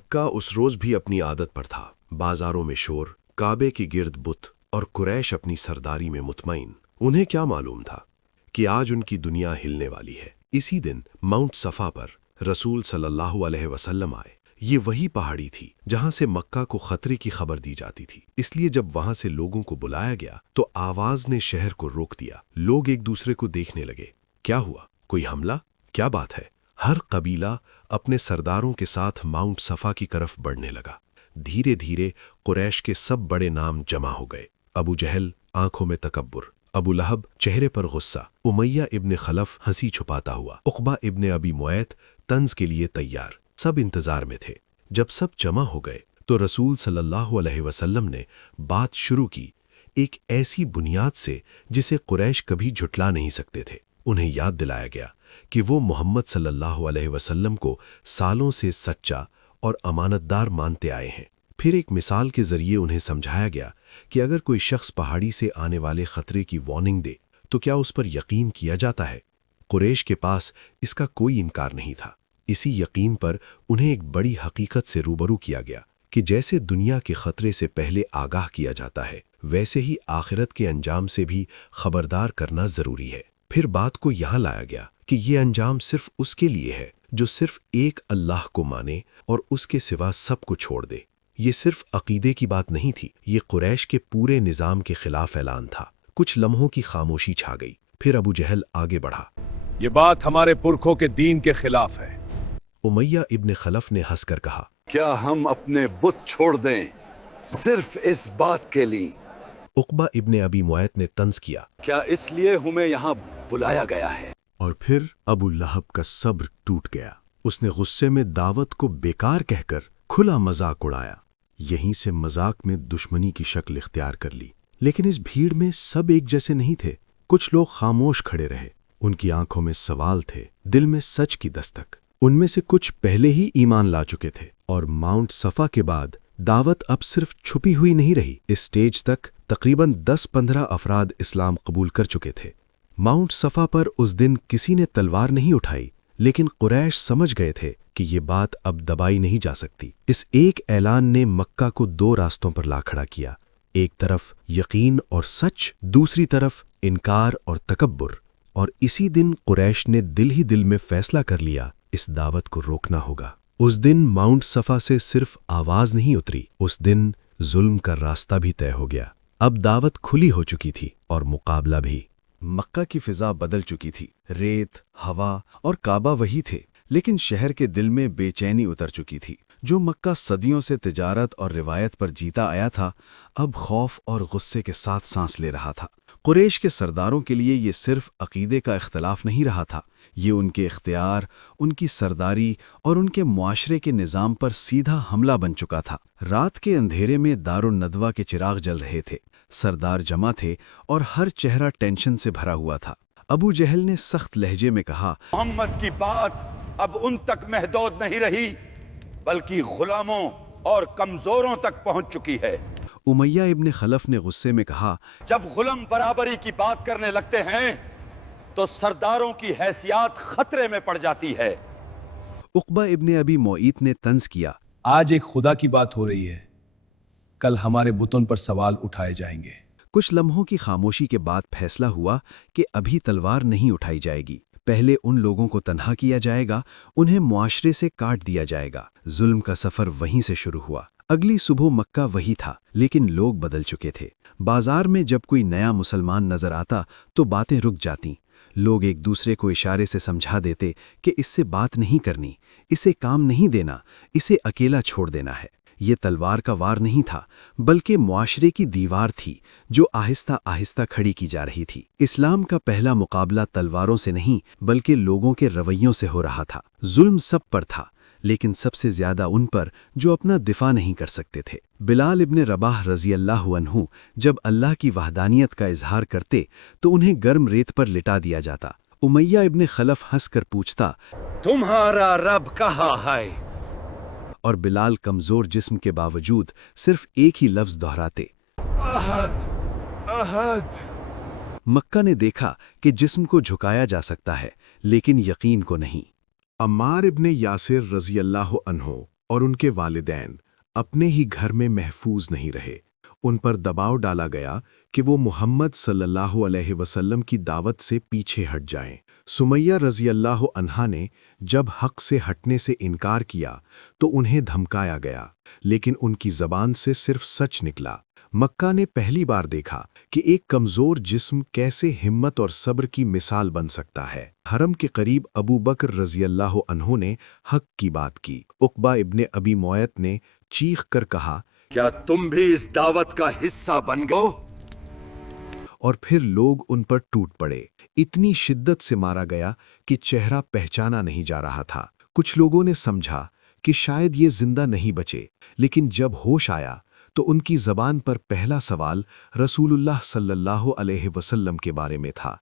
मक्का उस रोज भी अपनी आदत पर था। बाजारों में शोर, काबे के गिर्द बुत और कुरैश अपनी सरदारी में मुतमईन। उन्हें क्या मालूम था कि आज उनकी दुनिया हिलने वाली है। इसी दिन माउंट सफा पर रसूल सल्लल्लाहु अलैहि वसल्लम आए। ये वही पहाड़ी थी जहां से मक्का को खतरे की खबर दी जाती थी। इसलिए जब वहां से लोगों को बुलाया गया तो आवाज ने शहर को रोक दिया। लोग एक दूसरे को देखने लगे। क्या हुआ? कोई हमला? क्या बात है? हर कबीला अपने सरदारों के साथ माउंट सफा की तरफ बढ़ने लगा। धीरे धीरे कुरैश के सब बड़े नाम जमा हो गए। अबू जहल आंखों में तकब्बुर, अबू लहब चेहरे पर गुस्सा, उमैया इब्न खलफ हंसी छुपाता हुआ, उक़बा इब्न अबी मुऐत तंज के लिए तैयार। सब इंतजार में थे। जब सब जमा हो गए तो रसूल सल्लल्लाहु अलैहि वसल्लम ने बात शुरू की, एक ऐसी बुनियाद से जिसे कुरैश कभी झुटला नहीं सकते थे। उन्हें याद दिलाया गया कि वो मोहम्मद सल्लल्लाहु अलैहि वसल्लम को सालों से सच्चा और अमानतदार मानते आए हैं। फिर एक मिसाल के जरिए उन्हें समझाया गया कि अगर कोई शख्स पहाड़ी से आने वाले खतरे की वार्निंग दे तो क्या उस पर यकीन किया जाता है? कुरैश के पास इसका कोई इनकार नहीं था। इसी यकीन पर उन्हें एक बड़ी हकीकत से रूबरू किया गया कि जैसे दुनिया के खतरे से पहले आगाह किया जाता है, वैसे ही आखिरत के अंजाम से भी खबरदार करना जरूरी है। फिर बात को यहाँ लाया गया कि ये अंजाम सिर्फ उसके लिए है जो सिर्फ एक अल्लाह को माने और उसके सिवा सब को छोड़ दे। ये सिर्फ अकीदे की बात नहीं थी, ये कुरैश के पूरे निज़ाम के खिलाफ ऐलान था। कुछ लम्हों की खामोशी छा गई। फिर अबू जहल आगे बढ़ा, ये बात हमारे पुरखों के दीन के खिलाफ है। उमैया इब्न खलफ ने हंसकर कहा, क्या हम अपने बुत छोड़ दें सिर्फ इस बात के लिए? उक़बा इब्न अबी मुऐत ने तंज किया, क्या इसलिए हमें यहाँ बुलाया गया है? और फिर अबू लहब का सब्र टूट गया। उसने गुस्से में दावत को बेकार कहकर खुला मजाक उड़ाया। यहीं से मजाक में दुश्मनी की शक्ल इख्तियार कर ली। लेकिन इस भीड़ में सब एक जैसे नहीं थे। कुछ लोग खामोश खड़े रहे। उनकी आंखों में सवाल थे, दिल में सच की दस्तक। उनमें से कुछ पहले ही ईमान ला चुके थे और माउंट सफा के बाद दावत अब सिर्फ छुपी हुई नहीं रही। इस स्टेज तक तकरीबन 10-15 अफराद इस्लाम कबूल कर चुके थे। माउंट सफा पर उस दिन किसी ने तलवार नहीं उठाई, लेकिन कुरैश समझ गए थे कि ये बात अब दबाई नहीं जा सकती। इस एक ऐलान ने मक्का को दो रास्तों पर ला खड़ा किया। एक तरफ यकीन और सच, दूसरी तरफ इनकार और तकब्बुर। और इसी दिन कुरैश ने दिल ही दिल में फैसला कर लिया, इस दावत को रोकना होगा। उस दिन माउंट सफा से सिर्फ आवाज नहीं उतरी, उस दिन जुल्म का रास्ता भी तय हो गया। अब दावत खुली हो चुकी थी और मुकाबला भी। मक्का की फिजा बदल चुकी थी। रेत, हवा और काबा वही थे, लेकिन शहर के दिल में बेचैनी उतर चुकी थी। जो मक्का सदियों से तिजारत और रिवायत पर जीता आया था, अब खौफ और गुस्से के साथ सांस ले रहा था। कुरैश के सरदारों के लिए ये सिर्फ अकीदे का इख्तलाफ नहीं रहा था, ये उनके इख्तियार, उनकी सरदारी और उनके मुआशरे के निज़ाम पर सीधा हमला बन चुका था। रात के अंधेरे में दारुन नदवा के चिराग जल रहे थे। सरदार जमा थे और हर चेहरा टेंशन से भरा हुआ था। अबू जहल ने सख्त लहजे में कहा, मोहम्मद की बात अब उन तक महदूद नहीं रही, बल्कि गुलामों और कमजोरों तक पहुंच चुकी है। उमैया इब्न खलफ ने गुस्से में कहा, जब गुलाम बराबरी की बात करने लगते हैं तो सरदारों की हैसियत खतरे में पड़ जाती है। उक़बा इब्न अबी मुऐत ने तंज किया, आज एक खुदा की बात हो रही है, कल हमारे बुतों पर सवाल उठाए जाएंगे। कुछ लम्हों की खामोशी के बाद फैसला हुआ कि अभी तलवार नहीं उठाई जाएगी। पहले उन लोगों को तन्हा किया जाएगा, उन्हें मुआशरे से काट दिया जाएगा। जुल्म का सफर वहीं से शुरू हुआ। अगली सुबह मक्का वही था, लेकिन लोग बदल चुके थे। बाजार में जब कोई नया मुसलमान नजर आता तो बातें रुक जातीं। लोग एक दूसरे को इशारे से समझा देते कि इससे बात नहीं करनी, इसे काम नहीं देना, इसे अकेला छोड़ देना है। ये तलवार का वार नहीं था, बल्कि मुआशरे की दीवार थी जो आहिस्ता आहिस्ता खड़ी की जा रही थी। इस्लाम का पहला मुकाबला तलवारों से नहीं, बल्कि लोगों के रवैयों से हो रहा था। जुल्म सब पर था, लेकिन सबसे ज्यादा उन पर जो अपना दिफा नहीं कर सकते थे। बिलाल इब्न रबाह रज़ी अल्लाहु अन्हु जब अल्लाह की वहदानियत का इजहार करते तो उन्हें गर्म रेत पर लिटा दिया जाता। उमैया इब्न खलफ हंसकर पूछता, तुम्हारा रब कहाँ है? और बिलाल कमजोर जिस्म के बावजूद सिर्फ एक ही लफ्ज दोहराते, अहद, अहद। मक्का ने देखा कि जिस्म को झुकाया जा सकता है, लेकिन यकीन को नहीं। अम्मार इब्न यासिर रज़ी अल्लाहु अन्हु और उनके वालिदैन अपने ही घर में महफूज नहीं रहे। उन पर दबाव डाला गया कि वो मुहम्मद सल्लल्लाहु अलैहि वसल्लम की दावत से पीछे हट जाएं। सुमैया रज़ी अल्लाह अन्हा ने जब हक़ से हटने से इनकार किया तो उन्हें धमकाया गया, लेकिन उनकी ज़बान से सिर्फ सच निकला। मक्का ने पहली बार देखा कि एक कमज़ोर जिस्म कैसे हिम्मत और सब्र की मिसाल बन सकता है। हरम के करीब अबू बकर रज़ी अल्लाह अन्हु ने हक़ की बात की। उक़बा इब्ने अबी मुअय्यत ने चीख कर कहा, क्या तुम भी इस दावत का हिस्सा बन गए? और फिर लोग उन पर टूट पड़े। इतनी शिद्दत से मारा गया कि चेहरा पहचाना नहीं जा रहा था। कुछ लोगों ने समझा कि शायद ये जिंदा नहीं बचे, लेकिन जब होश आया तो उनकी ज़बान पर पहला सवाल रसूलुल्लाह सल्लल्लाहु अलैहि वसल्लम के बारे में था।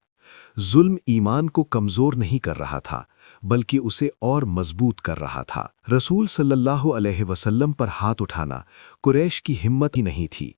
जुल्म ईमान को कमज़ोर नहीं कर रहा था, बल्कि उसे और मजबूत कर रहा था। रसूल सल्लल्लाहु अलैहि वसल्लम पर हाथ उठाना कुरैश की हिम्मत ही नहीं थी,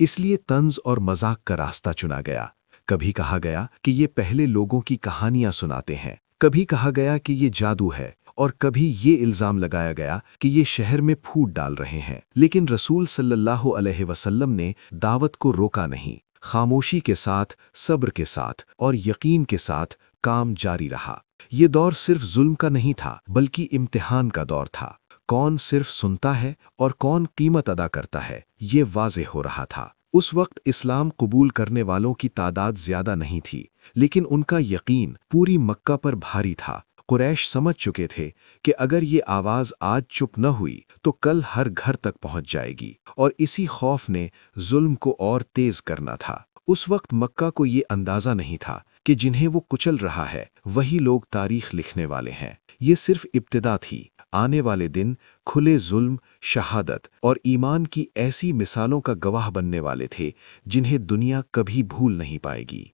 इसलिए तंज और मजाक का रास्ता चुना गया। कभी कहा गया कि ये पहले लोगों की कहानियां सुनाते हैं, कभी कहा गया कि ये जादू है, और कभी ये इल्ज़ाम लगाया गया कि ये शहर में फूट डाल रहे हैं। लेकिन रसूल सल्लल्लाहु अलैहि वसल्लम ने दावत को रोका नहीं। खामोशी के साथ, सब्र के साथ और यकीन के साथ काम जारी रहा। ये दौर सिर्फ जुल्म का नहीं था, बल्कि इम्तिहान का दौर था। कौन सिर्फ सुनता है और कौन कीमत अदा करता है, ये वाज़ेह हो रहा था। उस वक्त इस्लाम कबूल करने वालों की तादाद ज़्यादा नहीं थी, लेकिन उनका यकीन पूरी मक्का पर भारी था। कुरैश समझ चुके थे कि अगर ये आवाज़ आज चुप न हुई तो कल हर घर तक पहुंच जाएगी, और इसी खौफ ने जुल्म को और तेज़ करना था। उस वक्त मक्का को ये अंदाज़ा नहीं था कि जिन्हें वो कुचल रहा है वही लोग तारीख लिखने वाले हैं। ये सिर्फ इब्तिदा थी। आने वाले दिन खुले जुल्म, शहादत और ईमान की ऐसी मिसालों का गवाह बनने वाले थे जिन्हें दुनिया कभी भूल नहीं पाएगी।